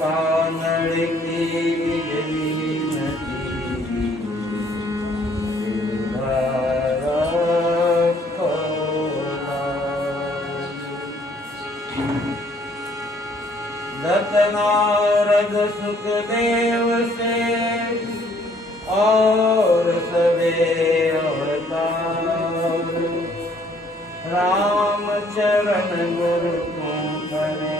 कानड़ की बिजली नदी दत्तनारद सुखदेव से और सबे अवतार राम चरण गुरु को करे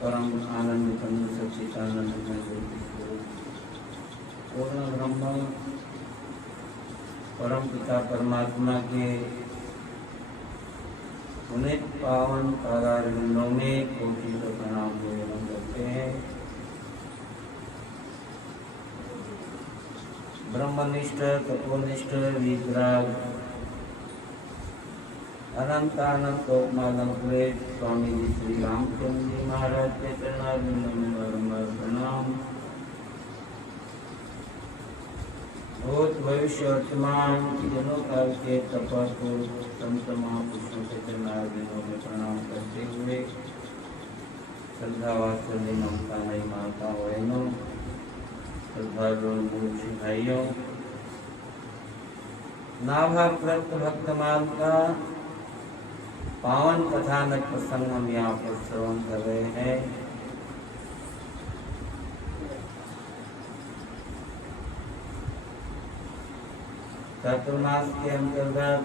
परम आनंद तंद सच्चिदानंद पूर्ण ब्रह्म परम पिता परमात्मा के पुनीत पावन पादार विंदों में कोटि प्रणाम निवेदन करते हैं। ब्रह्मनिष्ठ तत्वनिष्ठ विग्रह अनंत अनंत मालंपुरे स्वामी जी श्री रामचंद्र जी महाराज के चरणारविंदों में बारंबार प्रणाम। भूत भविष्य वर्तमान तीनों काल के तपस्वी संत महापुरुषों के चरणारविंदों में प्रणाम करते हुए श्रद्धा वात्सल्य ममता नई माता बहनों श्रद्धालु मूर्ति भाइयों नाभाकृत भक्तमाल का पावन कथानक प्रसंग हम यहाँ पर श्रवण कर रहे हैं। चातुर्मास के अंतर्गत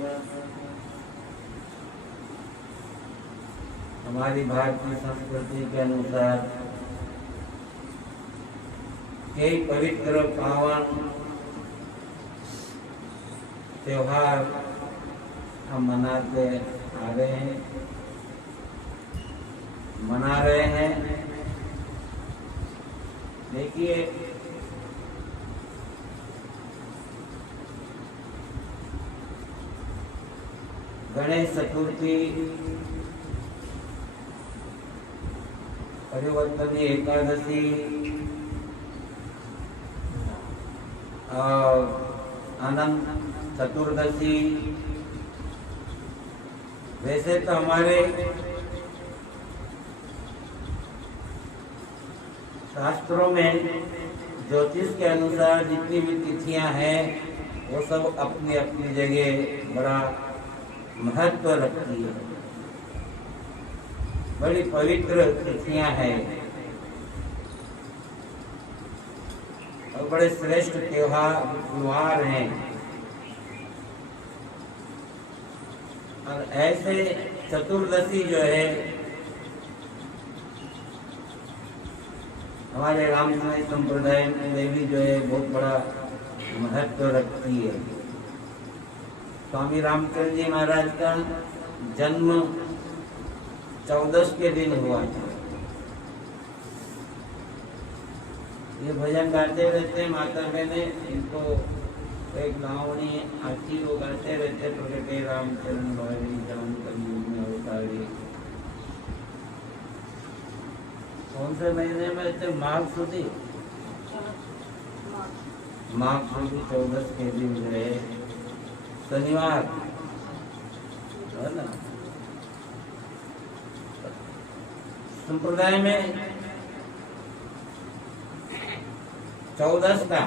हमारी भारतीय संस्कृति के अनुसार कई पवित्र पावन त्योहार हम मनाते आ रहे हैं, मना रहे हैं। देखिए गणेश चतुर्थी, परिवर्तनी एकादशी और अनंत चतुर्दशी, वैसे तो हमारे शास्त्रों में ज्योतिष के अनुसार जितनी भी तिथियां हैं वो सब अपनी अपनी जगह बड़ा महत्व रखती है, बड़ी पवित्र तिथियां हैं। और बड़े श्रेष्ठ त्योहार हैं। और ऐसे चतुर्दशी जो है हमारे रामचंद्र संप्रदाय में भी जो है बहुत बड़ा महत्व रखती है। स्वामी रामचंद्र जी महाराज का जन्म 14 के दिन हुआ था। ये भजन गाते रहते माता बहने, इनको एक लावणी आती वो गाते रहते, प्रगटे रामचरण भाई जान कलयुग में अवतारी। कौन से महीने में थे? माघ सुदी, माघ सुदी 14 के दिन जो है शनिवार है ना। संप्रदाय में 14 का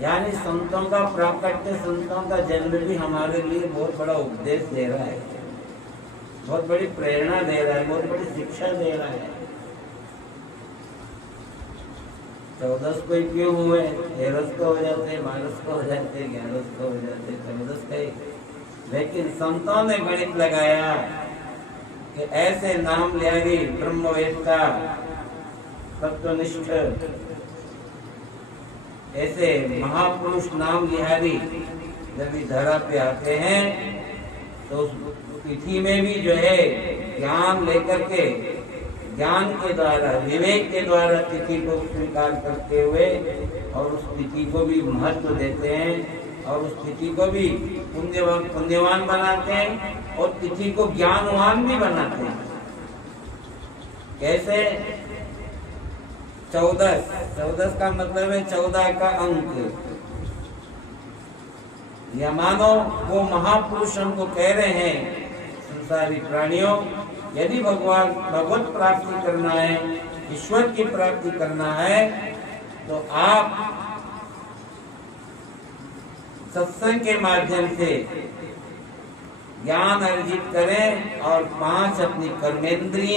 यानी संतों का प्राकट्य, संतों का जन्म भी हमारे लिए बहुत बड़ा उपदेश दे रहा है, बहुत बड़ी प्रेरणा दे रहा है, बहुत बड़ी शिक्षा दे रहा है। 14 को क्यों हुए? 13 को हो जाते, 12 को हो जाते, 11 को हो जाते, 14 का। लेकिन संतों ने गणित लगाया कि ऐसे नाम लिहारी ब्रह्मवेत्ता तत्वनिष्ठ ऐसे महापुरुष नाम लिहारी जब धरा पे आते हैं तो उस तिथि में भी जो है ज्ञान लेकर के, ज्ञान के द्वारा, विवेक के द्वारा तिथि को स्वीकार करते हुए और उस तिथि को भी महत्व देते हैं और उस तिथि को भी पुण्यवान बनाते हैं और तिथि को ज्ञानवान भी बनाते हैं। कैसे? 14 का मतलब है 14 का अंक। या मानो वो महापुरुष हमको कह रहे हैं, संसारी प्राणियों, यदि भगवत प्राप्ति करना है, ईश्वर की प्राप्ति करना है, तो आप सत्संग के माध्यम से ज्ञान अर्जित करें और 5 अपनी कर्मेंद्रिय,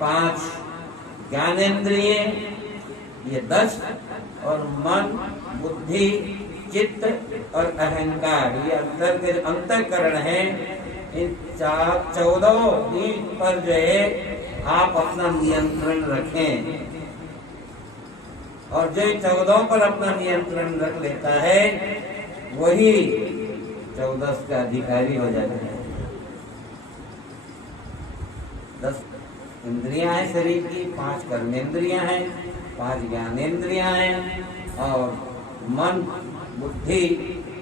5 ज्ञानेंद्रिय, ये 10 और मन, बुद्धि, चित्त और अहंकार, ये अंतःकरण है। इन 14 पर जो है आप अपना नियंत्रण रखें और जो 14 पर अपना नियंत्रण रख लेता है वही 14 का अधिकारी हो जाता है। 10 इंद्रियां हैं शरीर की, 5 कर्मेंद्रियां हैं, 5 ज्ञानेंद्रियां हैं और मन, बुद्धि,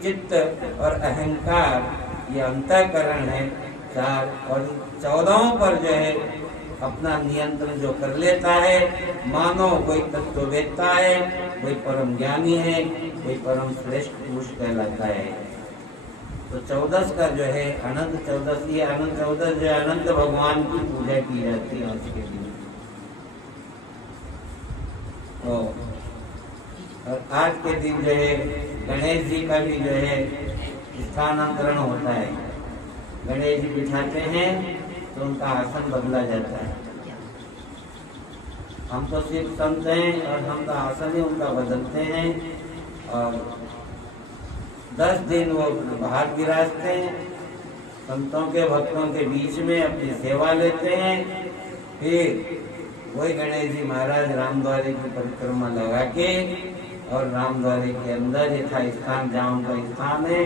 चित्त और अहंकार ये अंतःकरण है 4। और 14 पर जो है अपना नियंत्रण जो कर लेता है, मानो कोई तत्ववेत्ता है, कोई परम ज्ञानी है, कोई परम श्रेष्ठ पुरुष कहलाता है। तो 14 का जो है अनंत 14, ये अनंत 14 जो है अनंत भगवान की पूजा की जाती है आज के दिन। तो और आज के दिन जो है गणेश जी का भी जो है स्थानांतरण होता है। गणेश जी बिठाते हैं तो उनका आसन बदला जाता है। हम तो सिर्फ संत हैं और हम तो आसन ही उनका बदलते हैं और 10 दिन वो बाहर विराजते हैं, संतों के भक्तों के बीच में अपनी सेवा लेते हैं। फिर वही गणेश जी महाराज रामद्वारे की परिक्रमा लगा के और रामद्वारे के अंदर यथा स्थान जहाँ उनका स्थान है,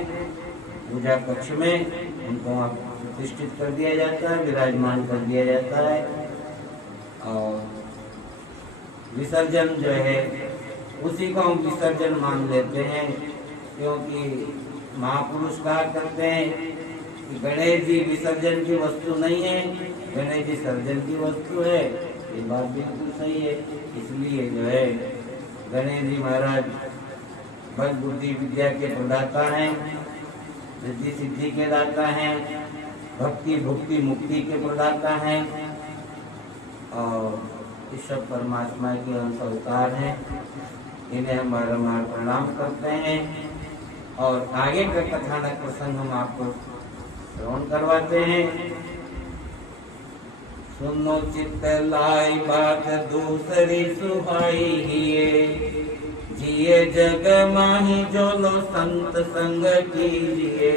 पूजा कक्ष में उनको वहाँ प्रतिष्ठित कर दिया जाता है, विराजमान कर दिया जाता है। और विसर्जन जो है उसी को हम विसर्जन मान लेते हैं, क्योंकि महापुरुष कहा करते हैं कि गणेश जी विसर्जन की वस्तु नहीं है, गणेश जी सर्जन की वस्तु है। ये बात बिल्कुल सही है। इसलिए जो है गणेश जी महाराज बल बुद्धि विद्या के प्रदाता हैं, रिद्धि सिद्धि के दाता हैं, भक्ति भुक्ति मुक्ति के प्रदाता हैं और ईश्वर परमात्मा के अंश अवतार हैं। इन्हें हम बारंबार प्रणाम करते हैं और आगे का कथानक प्रसंग हम आपको श्रवण करवाते हैं। सुनो चित्त लाई बात दूसरी सुहाई हिए, जिए जग माही जो लो संत संग कीजिए।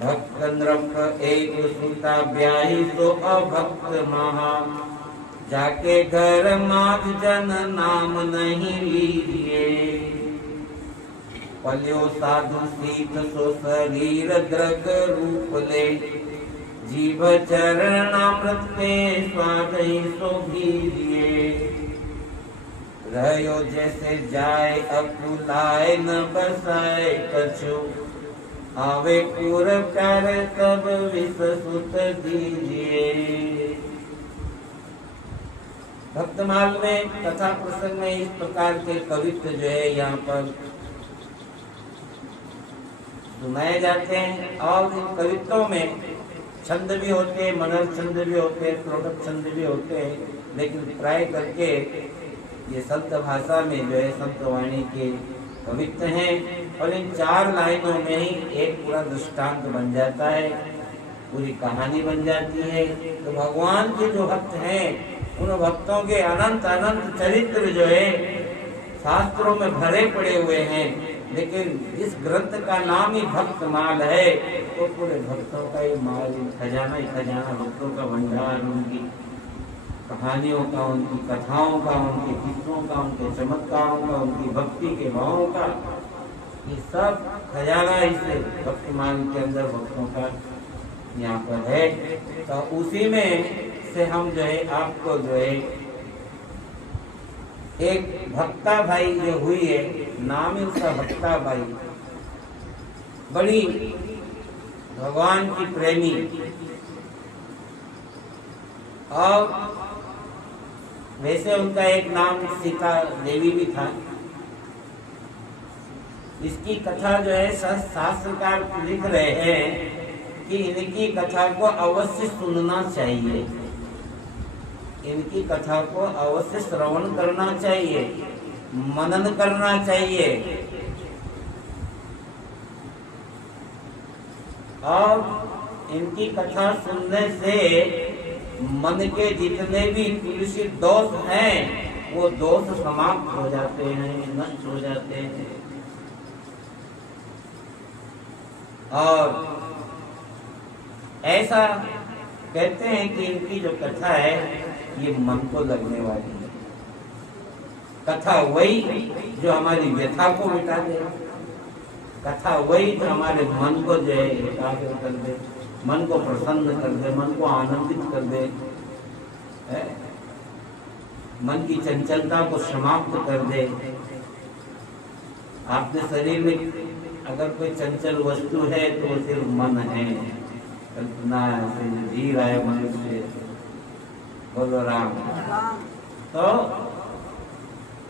भक्त नृप एक सुता ब्याही सो अभक्त महा, जाके घर मात जन नाम नहीं लीजिए। पल्यो साधु सीत सो शरीर द्रग रूप ले, जीव चरणामृत पे स्वाद ही सो भीजिए। रहो जैसे जाए अकुलाए न बसाए कछु, आवे पूर प्यार तब विष सुत दीजिए। भक्तमाल में कथा प्रसंग में इस प्रकार के कवित्व जो है यहाँ पर सुनाए जाते हैं। और इन कवित्वों में छंद भी होते हैं, मनर छंद भी होते हैं, प्रोडक छंद भी होते हैं, लेकिन प्राय करके ये संत भाषा में जो है संत वाणी के कवित्व हैं। और इन 4 लाइनों में ही एक पूरा दृष्टांत बन जाता है, पूरी कहानी बन जाती है। तो भगवान के जो भक्त हैं उन भक्तों के अनंत अनंत चरित्र जो है शास्त्रों में भरे पड़े हुए हैं, लेकिन इस ग्रंथ का नाम ही भक्त माल है। तो पूरे भक्तों का ही माल, खजाना ही खजाना, भक्तों का भंडार, उनकी कहानियों का, उनकी कथाओं का, उनके किस्सों का, उनके चमत्कारों का, उनकी भक्ति के भावों का, ये सब खजाना इस भक्तिमान के अंदर भक्तों का यहाँ पर है। तो उसी में से हम जो है आपको जो है एक भक्ता भाई जो हुई है, नाम है उसका भक्ता भाई, बड़ी भगवान की प्रेमी, और वैसे उनका एक नाम सीता देवी भी था। इसकी कथा जो है शास्त्रकार लिख रहे हैं कि इनकी कथा को अवश्य सुनना चाहिए, इनकी कथा को अवश्य श्रवण करना चाहिए, मनन करना चाहिए। और इनकी कथा सुनने से मन के जितने भी तुलसी दोष हैं वो दोष समाप्त हो जाते हैं, नष्ट हो जाते हैं। और ऐसा कहते हैं कि इनकी जो कथा है ये मन को लगने वाली है। कथा वही जो हमारी व्यथा को मिटा दे, कथा वही जो हमारे मन को जो है एकाग्र कर दे, मन को प्रसन्न कर दे, मन को आनंदित कर दे, मन की चंचलता को समाप्त कर दे। आपके शरीर में अगर कोई चंचल वस्तु है तो वो सिर्फ मन है, कल्पना से जी रहा है मनुष्य। बोलो राम। तो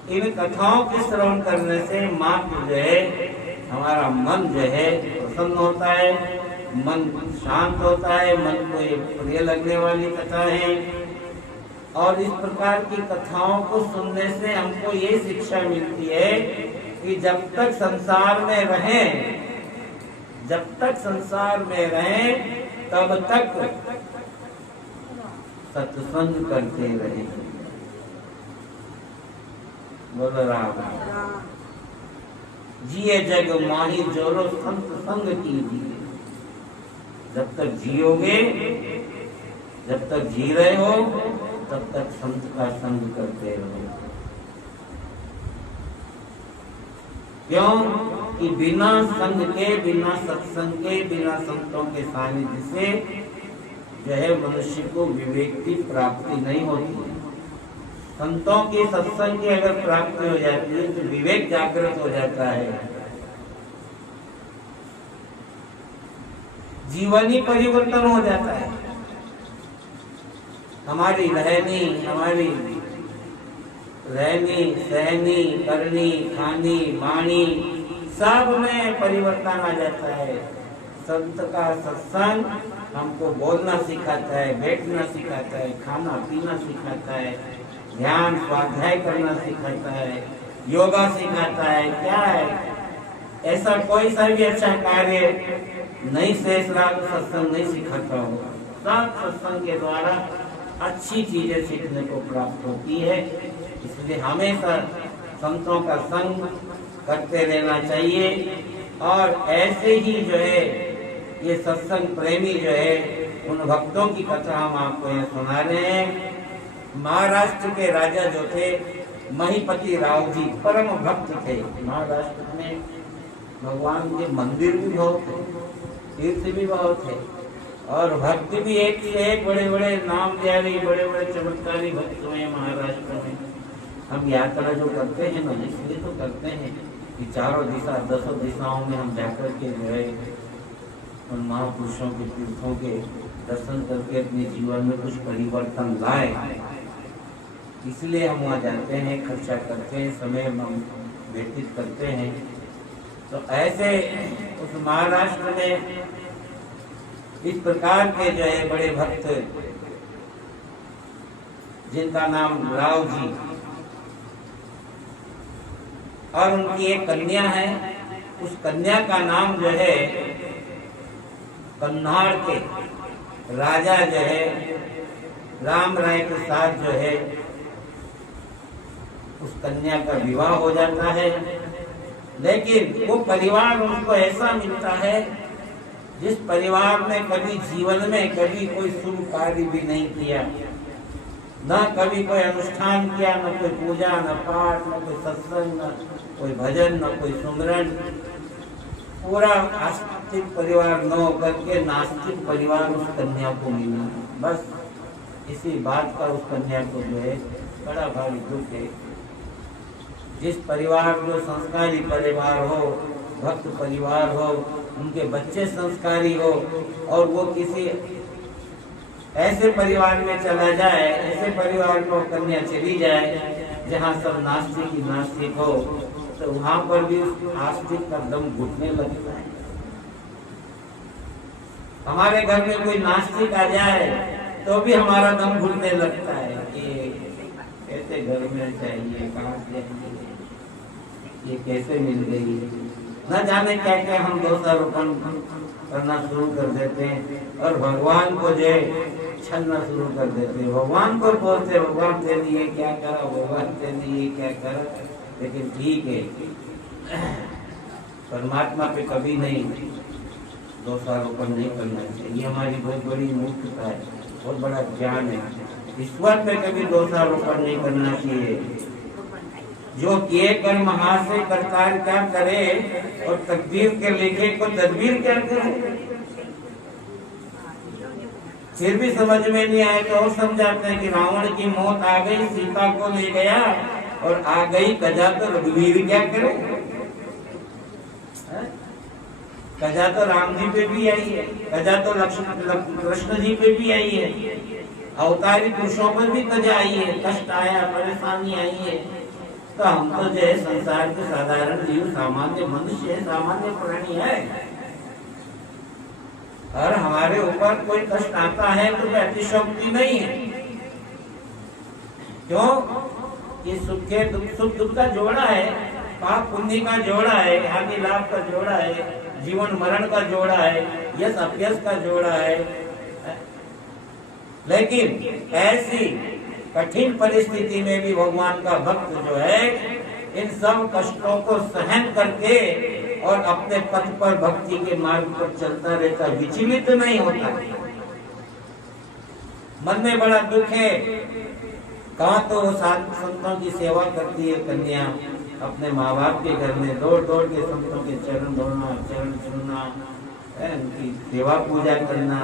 इन कथाओं के श्रवण करने से मात्र जो है हमारा मन जो है प्रसन्न होता है, मन शांत होता है, मन को ये प्रिय लगने वाली कथा है। और इस प्रकार की कथाओं को सुनने से हमको ये शिक्षा मिलती है कि जब तक संसार में रहें, जब तक संसार में रहें तब तक सत्संग करते रहे। बोलो राम। जिए जग माही जोरो संत संग कीजिए। जब तक जियोगे, जब तक जी रहे हो तब तक संत का संग करते रहो। क्यों कि बिना संग के, बिना सत्संग के, बिना संतों के सानिध्य से जो है मनुष्य को विवेक की प्राप्ति नहीं होती है। संतों की, सत्संग की अगर प्राप्ति हो जाती है तो विवेक जागृत हो जाता है, जीवन ही परिवर्तन हो जाता है। हमारी रहनी सहनी, करनी, खानी, वाणी सब में परिवर्तन आ जाता है। संत का सत्संग हमको बोलना सिखाता है, बैठना सिखाता है, खाना पीना सिखाता है, ध्यान स्वाध्याय करना सिखाता है, योगा सिखाता है। क्या है, ऐसा कोई सा भी अच्छा कार्य नहीं शेष राग सत्संग नहीं सिखाता हो। साक्षात सत्संग के द्वारा अच्छी चीजें सीखने को प्राप्त होती है। इसलिए हमेशा संतों का संग करते रहना चाहिए। और ऐसे ही जो है ये सत्संग प्रेमी जो है उन भक्तों की कथा हम आपको यहाँ सुना रहे हैं। महाराष्ट्र के राजा जो थे महिपति राव जी परम भक्त थे। महाराष्ट्र में भगवान के मंदिर भी बहुत थे, तीर्थ भी बहुत थे और भक्त भी एक से एक बड़े बड़े नाम प्यारे बड़े बड़े चमत्कारी भक्त हुए महाराष्ट्र में। हम यात्रा जो करते हैं ना इसलिए तो करते हैं कि चारों दिशा 10 दिशाओं में हम जाकर के जो है उन महापुरुषों के तीर्थों के दर्शन करके अपने जीवन में कुछ परिवर्तन लाए। इसलिए हम वहाँ जाते हैं, खर्चा करते हैं, समय हम व्यतीत करते हैं। तो ऐसे उस महाराष्ट्र में इस प्रकार के जो है बड़े भक्त जिनका नाम राव जी और उनकी एक कन्या है। उस कन्या का नाम जो है कन्हाड़ के राजा जो है राम राय के साथ जो है उस कन्या का विवाह हो जाता है। लेकिन वो परिवार उनको ऐसा मिलता है जिस परिवार ने कभी जीवन में कभी कोई शुभ कार्य भी नहीं किया, न कभी कोई अनुष्ठान किया, न कोई पूजा, न पाठ, न कोई सत्संग, न कोई भजन, न कोई सुमरन। पूरा आस्तिक परिवार न होकर के नास्तिक परिवार उस कन्या को मिला। बस इसी बात का उस कन्या को जो है बड़ा भारी दुख है। जिस परिवार जो संस्कारी परिवार हो, भक्त परिवार हो, उनके बच्चे संस्कारी हो और वो किसी ऐसे परिवार में चला जाए, ऐसे परिवार में कन्या चली जाए जहाँ सब नास्तिक ही नास्तिक हो, तो वहाँ पर भी आस्तिक का दम घुटने लगता है। हमारे घर में कोई नास्तिक आ जाए तो भी हमारा दम घुटने लगता है कि कैसे घर में चाहिए, कहाँ से ये कैसे मिल गई, न जाने क्या क्या हम दोषारोपण करना शुरू कर देते हैं और भगवान को जो छलना शुरू कर देते हैं। भगवान को बोलते भगवान तेने ये क्या करा, भगवान तेने ये क्या करा। लेकिन ठीक है, परमात्मा पे कभी नहीं दोषारोपण नहीं करना चाहिए। ये हमारी बहुत बड़ी मूर्खता है, बहुत बड़ा ज्ञान है। ईश्वर पे कभी दोषारोपण नहीं करना चाहिए। जो किए कर्म हाथ से करतार क्या करे और तकदीर के लिखे को तदबीर क्या करे। फिर भी समझ में नहीं आए तो और समझाते हैं कि रावण की मौत आ गई, सीता को ले गया और आ गई कजा, तो रघुवीर क्या करे। कजा तो राम जी पे भी आई है, कजा तो कृष्ण जी पे भी आई है, अवतारी पुरुषों पर भी कजा आई है, कष्ट आया, परेशानी आई है। तो हम तो जो है संसार के साधारण जीव, सामान्य मनुष्य है, सामान्य प्राणी है और हमारे ऊपर कोई कष्ट आता है तो अतिशयोक्ति नहीं है। क्यों? ये सुख दुख का जोड़ा है, पाप पुण्य का जोड़ा है, हानि लाभ का जोड़ा है, जीवन मरण का जोड़ा है, यश अपयश का जोड़ा है। लेकिन ऐसी कठिन परिस्थिति में भी भगवान का भक्त जो है इन सब कष्टों को सहन करके और अपने पथ पर भक्ति के मार्ग पर चलता रहता, विचलित नहीं होता। मन में बड़ा दुख है, कहाँ तो वो संतों की सेवा करती है कन्या, अपने माँ बाप के घर में दौड़ दौड़ के संतों के चरण धोना, चरण छूना, उनकी सेवा पूजा करना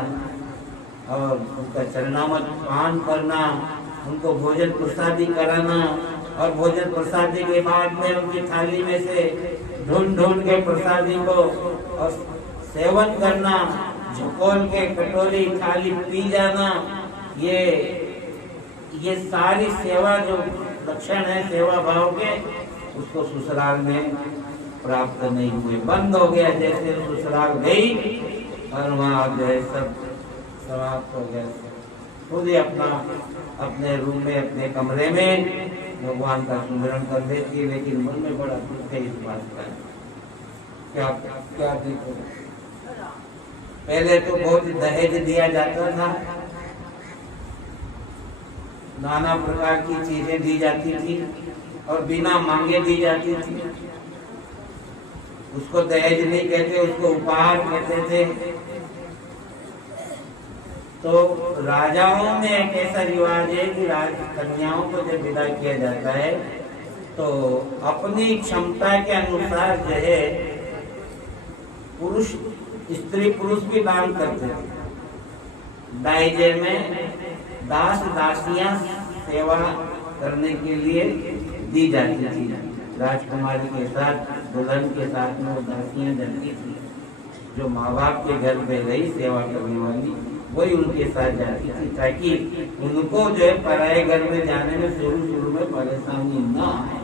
और उनका चरणामृत पान करना, उनको भोजन प्रसादी कराना और भोजन प्रसादी के बाद में उनकी थाली में से ढूंढ ढूंढ के प्रसादी को और सेवन करना, झकोल के कटोरी थाली पी जाना। ये सारी सेवा जो लक्षण है सेवा भाव के, उसको ससुराल में प्राप्त नहीं हुए, बंद हो गया। जैसे ससुराल गई और वहाँ जो है सब समाप्त हो गया। खुद ही अपने रूम में, अपने कमरे में भगवान का सुमिरन कर देती है, लेकिन मन में बड़ा दुख है इस बात का। क्या देखो, पहले तो बहुत दहेज दिया जाता था, नाना प्रकार की चीजें दी जाती थी और बिना मांगे दी जाती थी। उसको दहेज नहीं कहते, उसको उपहार कहते थे। तो राजाओं में एक ऐसा रिवाज है कि कन्याओं को जब विदा किया जाता है तो अपनी क्षमता के अनुसार जो है पुरुष स्त्री पुरुष भी दान करते थे। दाइजे में दास दासियां सेवा करने के लिए दी जाती थी। राजकुमारी के साथ दुल्हन के साथ में वो दासियां जाती थी, जो माँ बाप के घर में रही सेवा करने वाली, वही उनके साथ जाती थी, ताकि उनको जो है पराये घर में जाने में शुरू में परेशानी न आए।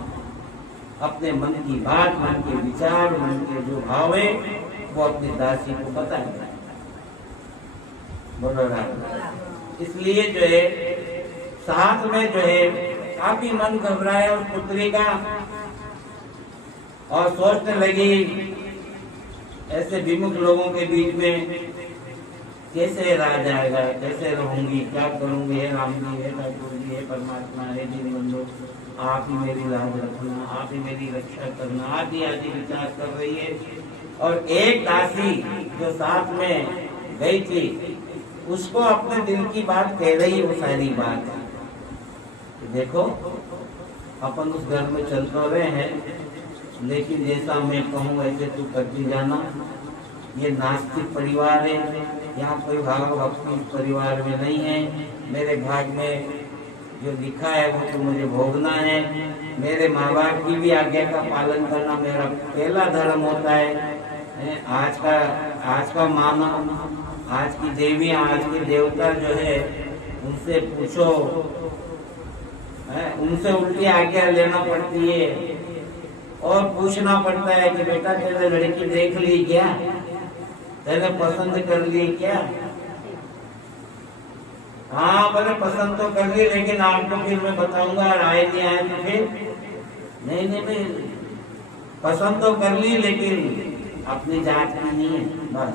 अपने मन की बात, मन के विचार, मन के जो भाव है वो अपनी दासी को बताए। बोलो राम। इसलिए जो है साथ में जो है काफी मन घबराया उस पुत्री का और सोचने लगी ऐसे विमुख लोगों के बीच में कैसे रह जाएगा, कैसे रहूंगी, क्या करूंगी। हे राम जी, हे ठाकुर जी, हे परमात्मा, हे दीनबंधु, आप ही मेरी लाज रखना, आप ही मेरी रक्षा करना, आदि आदि विचार कर रही है। और एक दासी जो साथ में गई थी उसको अपने दिल की बात कह रही, वो सारी बात। देखो अपन उस घर में चल तो रहे हैं, लेकिन जैसा मैं कहूँ वैसे तू करती जाना। ये नास्तिक परिवार है, यहाँ कोई भाव भक्ति परिवार में नहीं है। मेरे भाग में जो लिखा है वो तो मुझे भोगना है। मेरे माँ बाप की भी आज्ञा का पालन करना मेरा पहला धर्म होता है। आज का मानव, आज की देवी, आज के देवता जो है उनसे पूछो, उनसे उल्टी आज्ञा लेना पड़ती है और पूछना पड़ता है कि बेटा तेरे लड़की देख ली क्या, तेरे पसंद कर ली क्या। हाँ बोले पसंद तो कर ली, लेकिन आपको फिर मैं बताऊंगा, राय नहीं आए तो फिर नहीं पसंद तो कर ली लेकिन अपनी जात की नहीं है। बस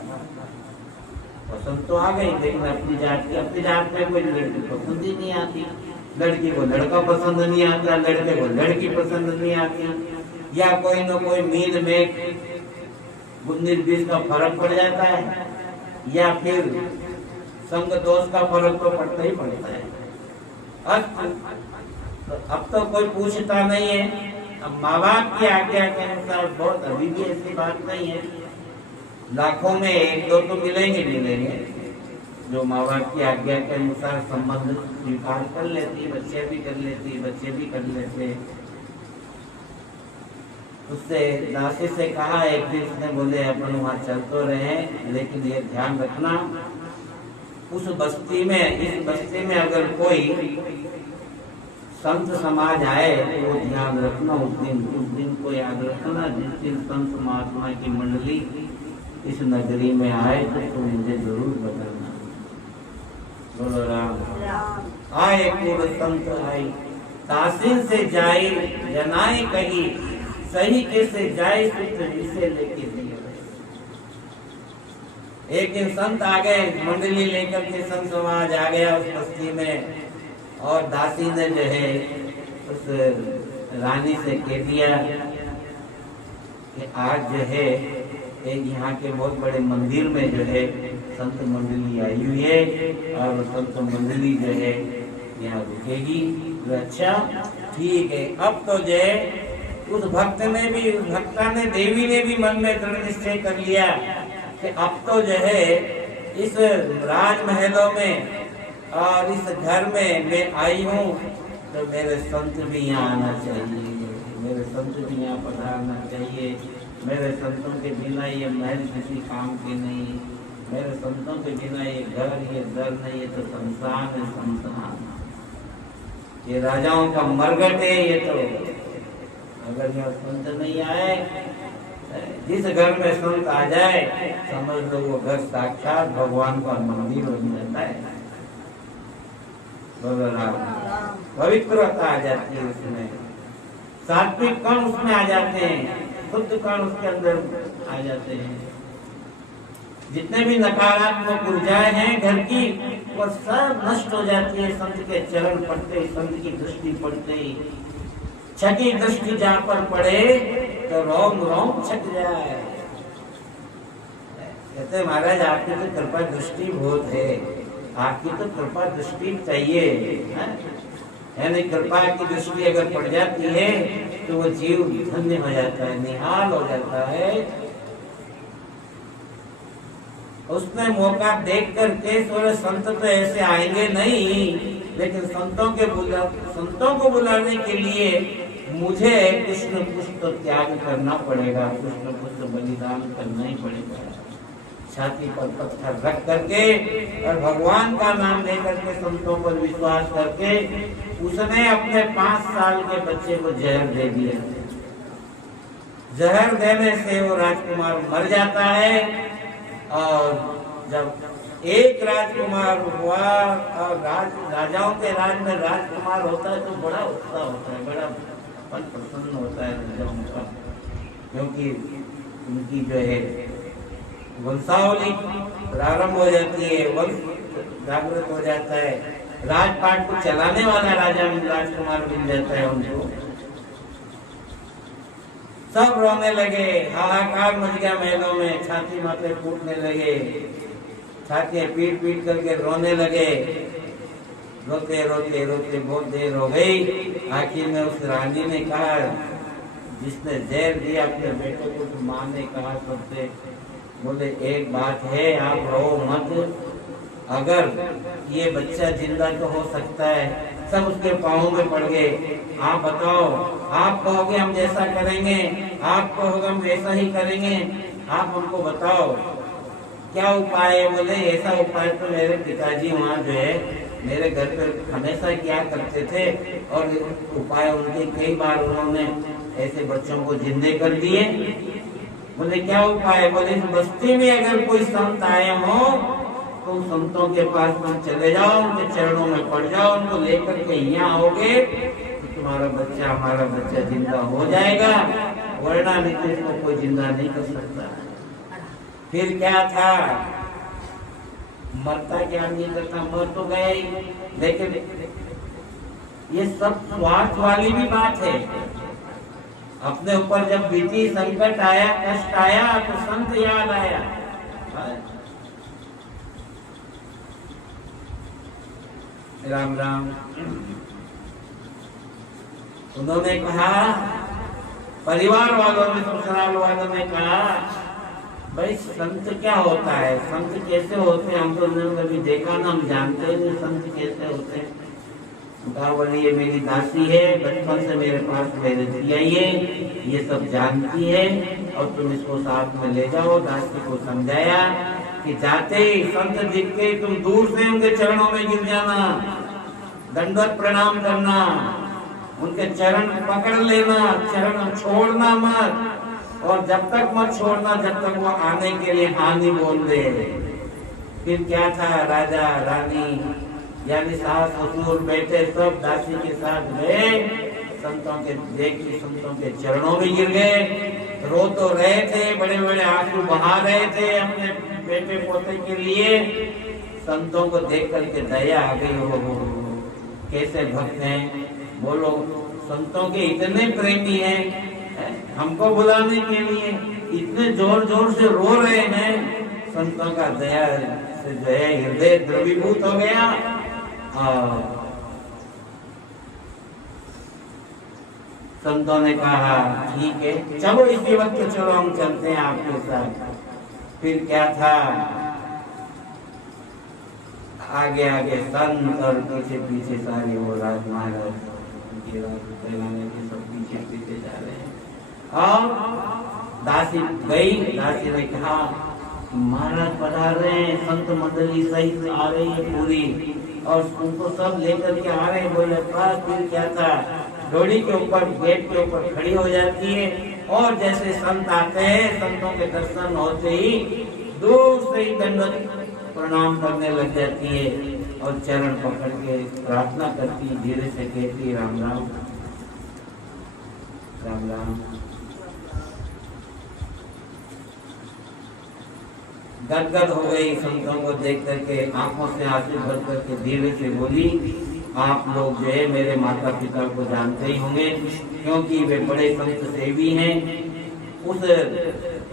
पसंद तो आ गई लेकिन अपनी जात में कोई लड़की पसंद ही नहीं आती। लड़की को लड़का पसंद नहीं आता, लड़के को लड़की पसंद नहीं आती, या कोई न कोई मील में 19-20 का फर्क पड़ जाता है, या फिर संग दोष का फर्क तो पड़ता ही पड़ता है। अब तो कोई पूछता नहीं है। अब माँ बाप की आज्ञा के अनुसार बहुत, अभी भी ऐसी बात नहीं है, लाखों में 1-2 तो मिलेंगे जो माँ बाप की आज्ञा के अनुसार संबंध स्वीकार कर लेती, बच्चे भी कर लेते। उससे दासी से कहा, एक दिन उसने बोले अपन वहाँ चल तो रहे, लेकिन ये ध्यान रखना उस बस्ती में, इस बस्ती में अगर कोई संत समाज आए तो वो ध्यान रखना, उस दिन को याद रखना जिस दिन संत महात्मा की मंडली इस नगरी में आए तो मुझे जरूर बताना। बोलो राम। आए पूर्व संत आई, तासीन से जाए जनाए कही, सही कैसे जाए सूत्र जिसे लेके दिए। एक दिन संत आ गए, मंडली लेकर के संत समाज आ गया उस बस्ती में, और दासी ने जो है उस रानी से कह दिया कि आज जो है एक यहाँ के बहुत बड़े मंदिर में जो है संत मंडली आई हुई है और संत मंडली जो है यहाँ रुकेगी। तो अच्छा ठीक है। अब तो जो है उस भक्ता ने, देवी ने भी मन में दृढ़ निश्चय कर लिया कि अब तो जो है इस राजमहलों में और इस घर में मैं आई हूँ तो मेरे संत भी यहाँ आना चाहिए, मेरे संत भी यहाँ पधारना चाहिए। मेरे संतों के बिना ये महल किसी काम के नहीं, मेरे संतों के बिना ये घर, ये दर नहीं, ये तो संसार है, संसार। ये राजाओं का मरघट है। ये तो अगर यहाँ संत नहीं आए, जिस घर में संत आ जाए समझ लो वो घर साक्षात भगवान का मंदिर बन जाता है। पवित्रता आ जाती है उसमें, सात्विक कण उसमें आ जाते हैं, शुद्ध कण उसके अंदर आ जाते हैं। जितने भी नकारात्मक ऊर्जाएं हैं घर की, वो सब नष्ट हो जाती है संत के चरण पड़ते ही, संत की दृष्टि पड़ते ही। छठी दृष्टि जहाँ पर पड़े तो रोम रोम छट जाए। कहते महाराज आपकी तो कृपा दृष्टि बहुत है, आपकी तो कृपा दृष्टि चाहिए, यानी कृपा की दृष्टि अगर पड़ जाती है तो वो जीव धन्य हो जाता है, निहाल हो जाता है। उसने मौका देख करके सोचे संत तो ऐसे आएंगे नहीं, लेकिन संतों को बुलाने के लिए मुझे कुछ न कुछ तो त्याग करना पड़ेगा, कुछ न कुछ तो बलिदान करना ही पड़ेगा। छाती पर पत्थर रख करके और भगवान का नाम लेकर के संतों पर विश्वास करके उसने अपने 5 साल के बच्चे को जहर दे दिया। जहर देने से वो राजकुमार मर जाता है। और जब एक राजकुमार हुआ और राजाओं के राज में राजकुमार होता है तो बड़ा उत्साह होता है, बड़ा प्रसन्न होता है राजाओं का, क्योंकि उनकी जो है वंशावली प्रारंभ हो जाती है, वंश जागृत हो जाता है, राजपाट को चलाने वाला राजकुमार मिल जाता है उनको। सब रोने लगे, हाहाकार मच गया महलों में, छाती माथे फूटने लगे, छातियां पीट पीट करके रोने लगे। रोते रोते रोते बहुत देर हो गई। आखिर में उस रानी ने कहा, जिसने जहर दिया अपने बेटे को, तो माँ ने कहा सबसे, बोले एक बात है, आप रो मत, अगर ये बच्चा जिंदा तो हो सकता है। सब उसके पाँव में पड़ गए। आप बताओ, आप कहोगे हम जैसा करेंगे, आप कहोगे हम वैसा ही करेंगे, आप हमको बताओ क्या उपाय है। बोले ऐसा उपाय तो मेरे पिताजी वहाँ जो है मेरे घर पर हमेशा किया करते थे, और उपाय उनके कई बार उन्होंने ऐसे बच्चों को जिंदे कर दिए। बोले क्या उपाय। बोले बस्ती में अगर कोई संत आए हो तो संतों के पास तुम चले जाओ, उनके चरणों में पड़ जाओ, उनको लेकर के यहाँ आओगे तो तुम्हारा बच्चा, हमारा बच्चा जिंदा हो जाएगा, वरना नहीं तो इसको कोई जिंदा नहीं कर सकता। फिर क्या था, मरता क्या नहीं करता, मर तो गया ही, लेकिन ये सब स्वार्थ वाली भी बात है। अपने ऊपर जब बीती संकट आया, कष्ट आया, तो संत याद आया। राम राम। उन्होंने कहा, परिवार वालों ने, ससुराल वालों ने कहा, भाई संत क्या होता है, संत कैसे होते हैं, हम तो कभी देखा ना, हम जानते नहीं संत कैसे होते हैं। बोली ये मेरी दासी है, बचपन से मेरे पास रहती आई है, ये सब जानती है, और तुम इसको साथ में ले जाओ। दासी को समझाया कि जाते ही संत दिख के तुम दूर से उनके चरणों में गिर जाना, दंडवत प्रणाम करना, उनके चरण पकड़ लेना, चरण छोड़ना मत, और जब तक मत छोड़ना जब तक वो आने के लिए हानि बोल दे। फिर क्या था, राजा रानी यानी सास ससुर बेटे सब दासी के साथ गए, संतों के देखी, संतों के चरणों में गिर गए, रो तो रहे थे, बड़े बड़े आंसू बहा रहे थे अपने बेटे पोते के लिए। संतों को देख करके दया आ गई, हो कैसे भक्त हैं, बोलो संतों के इतने प्रेमी हैं, हमको बुलाने के लिए इतने जोर जोर से रो रहे हैं। संतों का दया से जो है हृदय द्रवीभूत हो गया। संतों ने कहा ठीक है, चलो इसी वक्त चलो हम चलते हैं आपके साथ। फिर क्या था, आगे आगे संत और पीछे पीछे सारे वो राज महाराज के सब पीछे पीछे जा रहे हैं। और दासी गई, दासी ने कहा महाराज पधार रहे हैं, संत मंडली सहित आ रही है पूरी, और उनको सब लेकर के आ रहे हैं। बोले फिर क्या था, डोरी के ऊपर, गेट के ऊपर खड़ी हो जाती है, और जैसे संत आते हैं, संतों के दर्शन होते ही दूर से ही दंडवत प्रणाम करने लग जाती है, और चरण पकड़ के प्रार्थना करती, धीरे से कहती राम राम राम राम। गदगद हो गई संतों को देख करके, आंखों से आंसू भर करके धीरे से बोली, आप लोग जो है मेरे माता पिता को जानते ही होंगे, क्योंकि वे बड़े संत सेवी हैं। उस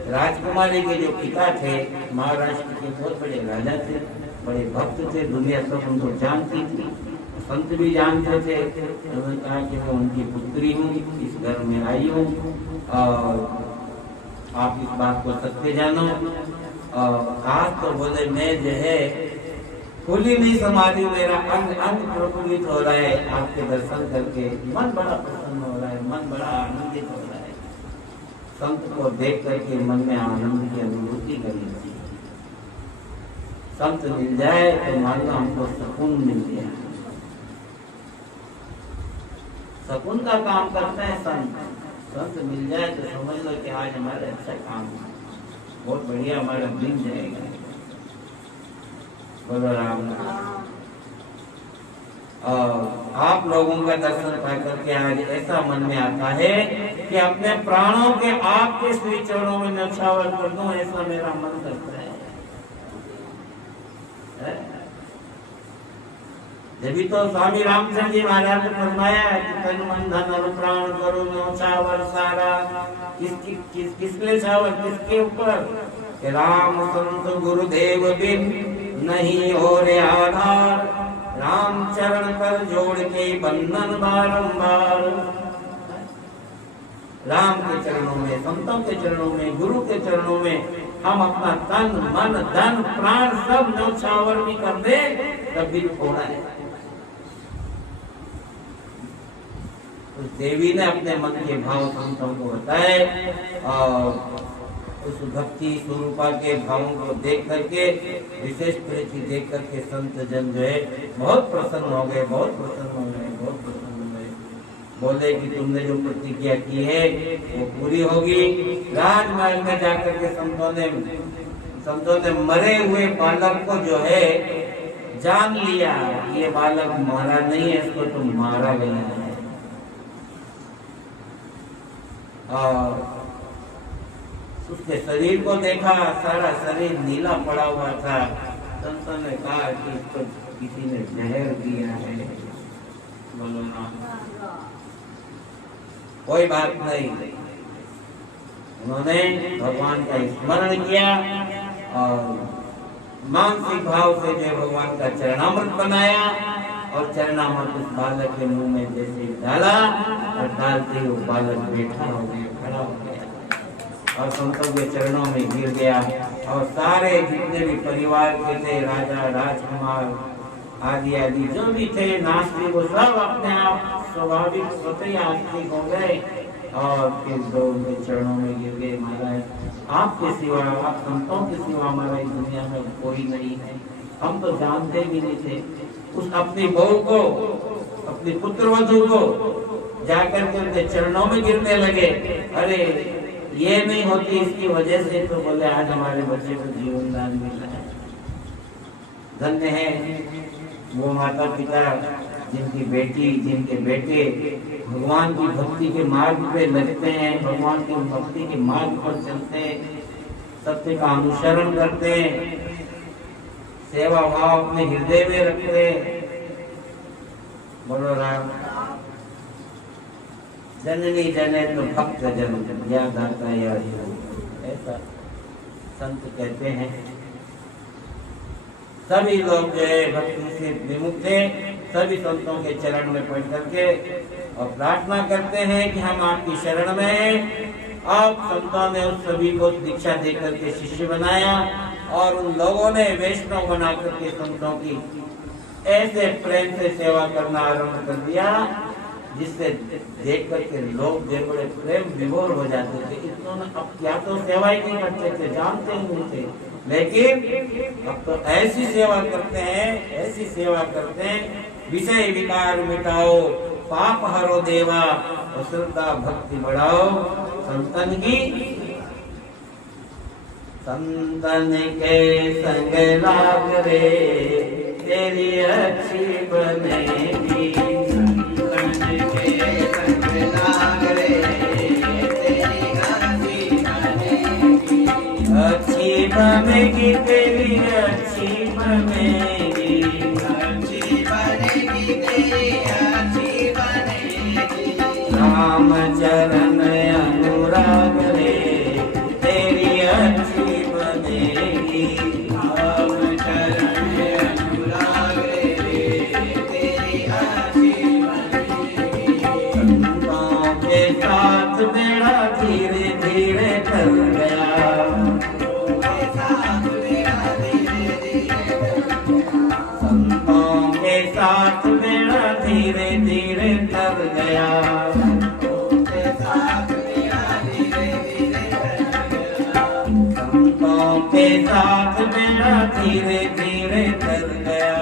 राजकुमारी के जो पिता थे महाराष्ट्र के बहुत बड़े राजा थे, बड़े भक्त थे, दुनिया सब उनको जानती थी, संत भी जानते थे। उन्होंने कहा कि मैं उनकी पुत्री हूँ, इस घर में आई हूँ और आप इस बात को सत्य जानो। आज तो बोले मैं जो है खुली नहीं समाधि, मेरा अंग अंग प्रफुल्लित हो रहा है, आपके दर्शन करके मन बड़ा प्रसन्न हो रहा है, मन बड़ा आनंदित हो रहा है। संत को देख करके मन में आनंद की अनुभूति करी। संत मिल जाए तो मान लो हमको सुकून मिल गया। सुकून का काम करते हैं संत, संत मिल जाए तो समझ लो कि आज हमारे अच्छा काम है, बहुत बढ़िया हमारा दिन जाएगा। बोलो राम। और आप लोगों का दर्शन पा करके आज ऐसा मन में आता है कि अपने प्राणों के आपके श्री चरणों में न्यौछावर कर दूं, ऐसा मेरा मन करता है। जब तो स्वामी रामचंद्र जी महाराज ने फरमाया कि तन मन धन और प्राण करो न्यौछावर सारा। किसके न्यौछावर, किसके ऊपर? राम संत गुरुदेव बिन नहीं हो रे आधार, राम चरण पर जोड़ के बंधन बारंबार। राम के चरणों में, संतों के चरणों में, गुरु के चरणों में हम अपना तन मन धन प्राण सब न्यौछावर भी कर दे, तब भी थोड़ा है। उस देवी ने अपने मन के भाव संतों को बताए और उस भक्ति स्वरूपा के भावों को देख करके, विशेष प्रीति देख करके संत जन जो है बहुत प्रसन्न हो गए, बहुत प्रसन्न हो गए, बहुत प्रसन्न हो गए। बोले कि तुमने जो प्रतिज्ञा की है वो पूरी होगी। राजमहल में जाकर के संतों ने मरे हुए बालक को जो है जान लिया, ये बालक मारा नहीं है, इसको तो मारा गया है। और उसके शरीर को देखा, सारा शरीर नीला पड़ा हुआ था। संतों ने कहा कि इसको किसी ने जहर दिया है। बोलो ना, कोई बात नहीं। उन्होंने भगवान का स्मरण किया और मानसिक भाव से जो भगवान का चरणामृत बनाया और चरणामृत उस बालक के मुंह में जैसे डाला और डालते वो बालक बैठा हो गया, खड़ा हो गया और संतों के चरणों में गिर गया। और सारे जितने भी परिवार के थे, राजा राजकुमार आदि आदि जो भी थे नास्तिक, वो सब अपने आप स्वाभाविक स्वतः आस्तिक हो गए और फिर दो उनके चरणों में गिर गए। महाराज आपके सिवा, आप संतों के सिवा हमारा इस दुनिया में कोई नहीं है। हम तो जानते भी नहीं थे। उस अपनी बहू को, अपनी पुत्रवधू को जाकर के उनके चरणों में गिरने लगे। अरे ये नहीं होती इसकी वजह से तो बोले आज हमारे बच्चे को जीवन दान मिला है। धन्य है वो माता पिता जिनकी बेटी, जिनके बेटे भगवान की भक्ति के मार्ग पे लगते हैं, भगवान की भक्ति के मार्ग पर चलते हैं, सत्य का अनुसरण करते हैं, सेवा भाव अपने हृदय में रखते हैं। बोलो राम। जननी जने तो भक्त जन या दाता या ऐसा संत कहते हैं। सभी लोग जो है भक्ति से विमुख थे, सभी संतों के चरण में पड़ करके और प्रार्थना करते हैं कि हम आपकी शरण में हैं। अब संतों ने उस सभी को दीक्षा देकर के शिष्य बनाया और उन लोगों ने वैष्णव बना करके संतों की ऐसे प्रेम से सेवा करना आरंभ कर दिया जिससे देख करके लोग बड़े प्रेम विभोर हो जाते थे। इन्होंने अब क्या तो सेवा ही नहीं करते थे, जानते ही नहीं थे, लेकिन अब तो ऐसी सेवा करते हैं, ऐसी सेवा करते हैं। विषय विकार मिटाओ, पाप हरो देवा, और श्रद्धा भक्ति बढ़ाओ। संतन की, संतन के संग लाग रे तेरी अच्छी बनेगी। संतन के संग लाग रे तेरी अच्छी बनेगी, अच्छी बनेगी। बनेगी तेरी अच्छी बनेगी, अच्छी बनेगी तेरी अच्छी बनेगी। राम चरण अनुराग रे तेरी अच्छी बनेगी, राम चरण अनुराग रे तेरी अच्छी बनेगी। संतों के साथ बेड़ा धीरे धीरे ढल गया, संतों के साथ बेड़ा धीरे धीरे ढल गया, संतों के साथ बेड़ा धीरे धीरे ढल गया,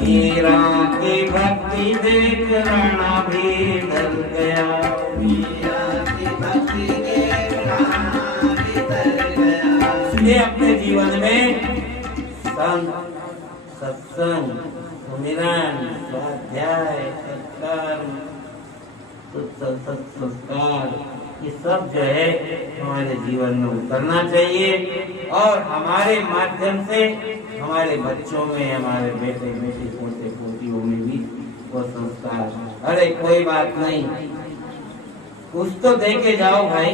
मीरा की भक्ति देख राणा भी डर गया, मीरा की भक्ति देख राणा भी डर गया। इसलिए अपने जीवन में संत, सत्संग, सुमिरन, स्वाध्याय, सत्कर्म, संस्कार, ये सब जो है हमारे जीवन में उतरना चाहिए और हमारे माध्यम से हमारे बच्चों में, हमारे बेटे बेटी, पोते पोतियों में भी वो संस्कार। अरे कोई बात नहीं, कुछ तो दे के जाओ भाई,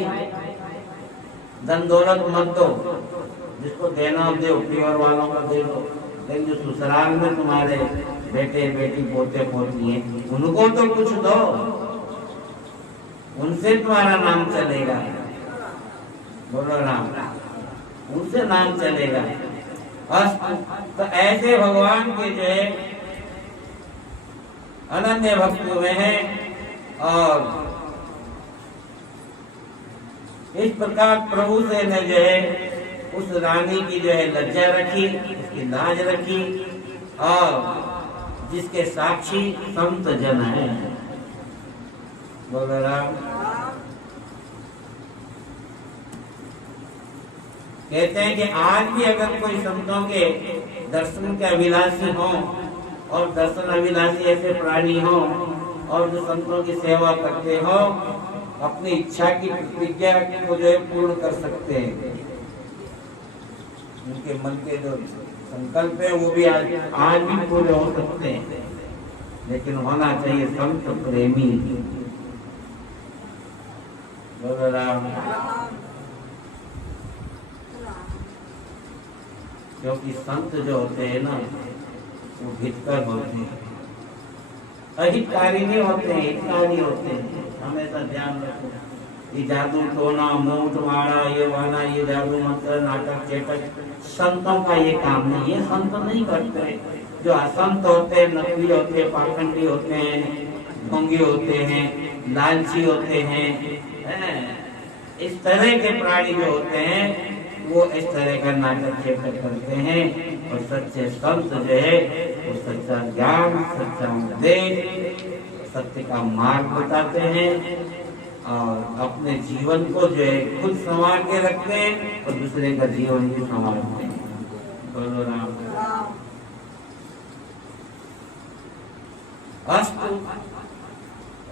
धन दौलत मत दो, जिसको देना दो, प्योर वालों को दे दो, लेकिन जो ससुराल में तुम्हारे बेटे बेटी पोते पोती हैं उनको तो कुछ दो, उनसे तुम्हारा नाम चलेगा। बोलो राम, उनसे नाम चलेगा। तो ऐसे भगवान के जो है अनन्य भक्त हुए हैं और इस प्रकार प्रभु से ने जो है उस रानी की जो है लज्जा रखी, उसकी लाज रखी और जिसके साक्षी संत जन है। बोलो राम। कहते हैं कि आज भी अगर कोई संतों के दर्शन के अभिलाषी हो और दर्शन अभिलाषी ऐसे प्राणी हो और जो संतों की सेवा करते हो, अपनी इच्छा की प्रतिज्ञा को जो है पूर्ण कर सकते हैं। उनके मन के जो संकल्प है वो भी आज भी पूरे हो सकते हैं, लेकिन होना चाहिए संत प्रेमी। बोलो राम। क्योंकि संत जो होते हैं ना वो हितकर होते हैं, अहितकारी नहीं होते हैं, हितकारी होते हैं। हमेशा ध्यान रखो, ये जादू टोना मूठ मारा ये वाला ये जादू मंत्र नाटक चेटक संतों का ये काम नहीं, ये संत नहीं करते। जो असंत होते हैं, नकली होते हैं, पाखंडी होते हैं, ढोंगी होते हैं, लालची होते हैं, इस तरह के प्राणी जो होते हैं वो इस तरह का नाटक चेटक करते हैं। और सच्चे संत जो है वो सच्चा ज्ञान, सच्चा उपदेश, सत्य का मार्ग बताते हैं और अपने जीवन को जो है खुद संभाल के रखते हैं और दूसरे का जीवन भी संभालते हैं। बोलो राम। अस्तु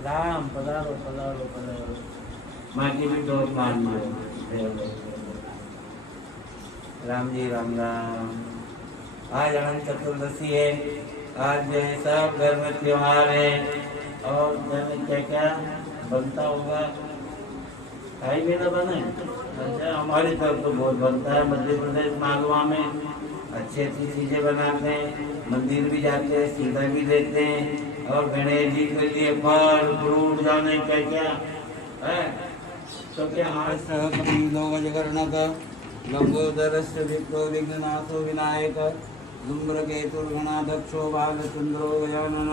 राम। पधारो पधारो पधारो। माँ की भी डोर मान लो। राम जी राम राम। आज अनंत चतुर्दशी है, आज जो है सब घर में त्योहार है और जाने क्या क्या बनता होगा। खाई भी ना बने? अच्छा, हमारी तरफ तो बहुत बनता है। मध्य प्रदेश मालवा में अच्छी अच्छी चीजें बनाते हैं, मंदिर भी जाते हैं, सीधा भी देते हैं और गणेश जी के लिए फल फ्रूट जाने क्या क्या है। तो क्या आज लंबोदरस्य विप्रो विघ्ननाथो विनायक धूम्रकेतुर्गणाध्यक्षो बालचंद्रो गजानन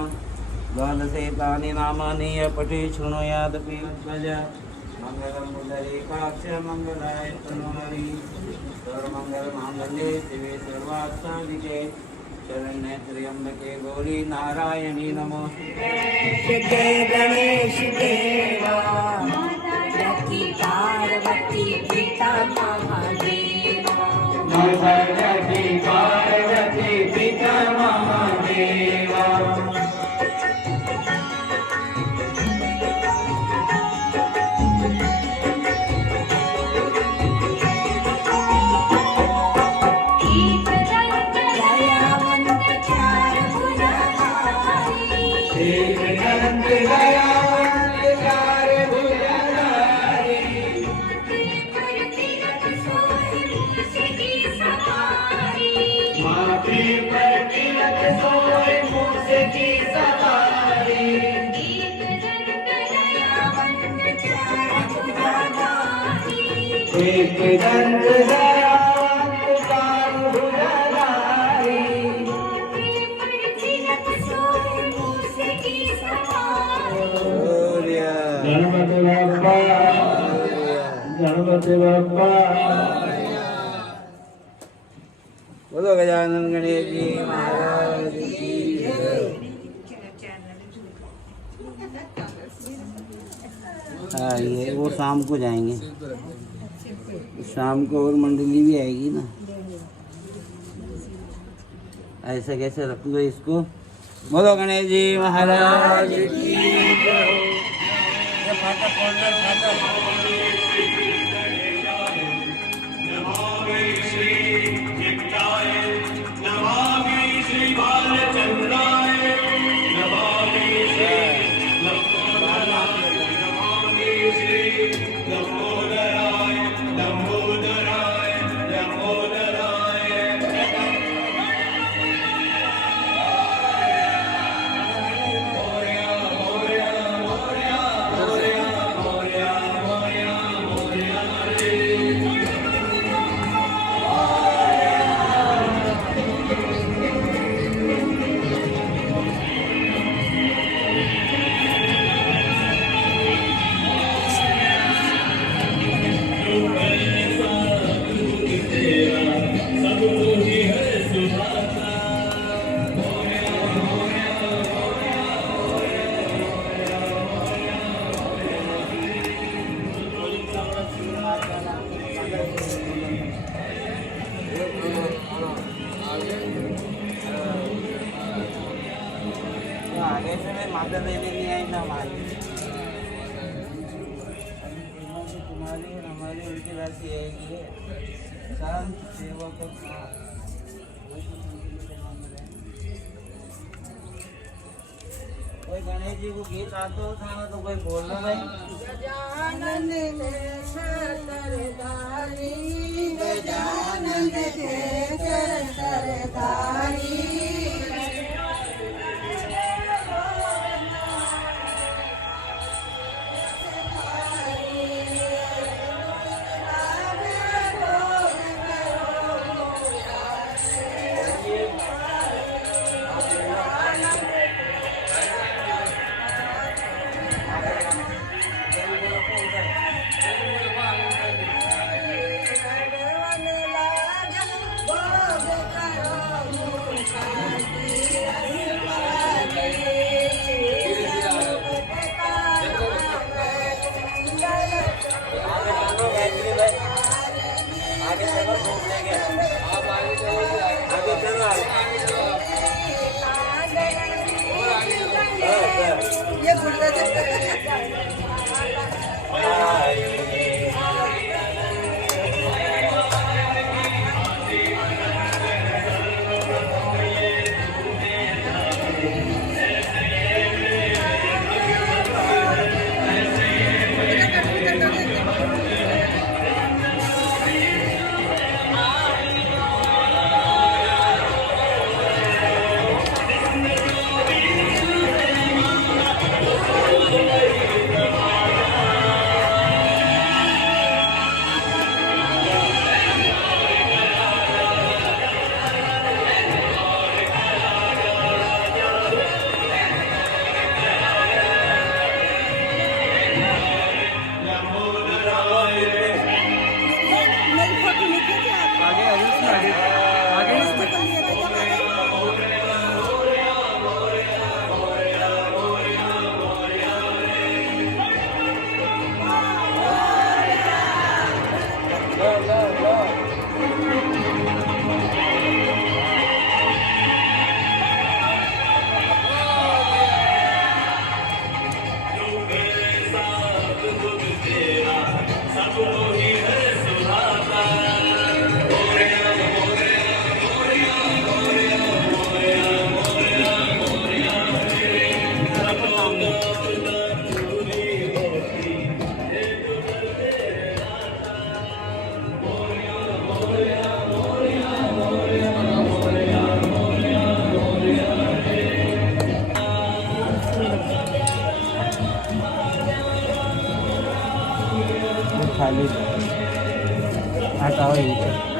द्वादशेतानि नामानि पठे शृणुयादपि ध्वज मंगलम पुंडरीकाक्ष मंगलाय तनोहरि सर्वमंगलमांगल्ये शिवे सर्वार्थसाधिके शरण्ये त्र्यंबके गौरी नारायणी नमोस्तुते। जय गणेश देवा पार्वती पिता महादेवा। पार्वती पिता महादेवा। के दंत दयावंत काल भुजलाई गणपति बाप्पा गणपति बाप्पा बोलो गजानन गणेश जी महाराज की जय। हाँ ये वो शाम को जाएंगे, शाम को और मंडली भी आएगी ना। ऐसे कैसे रख दो इसको। बोलो गणेश जी महाराज की जय। ये फाटक कॉर्नर फाटक। आगे से मैं माता देवी नहीं आई ना हमारी तुम्हारी और हमारी उनकी राशि आएगी शांत सेवक कोई गणेश जी को गीत आते हो था तो कोई बोलना भाई। गजानन के सरदारी गजानन के सरदारी ये खाली आता वही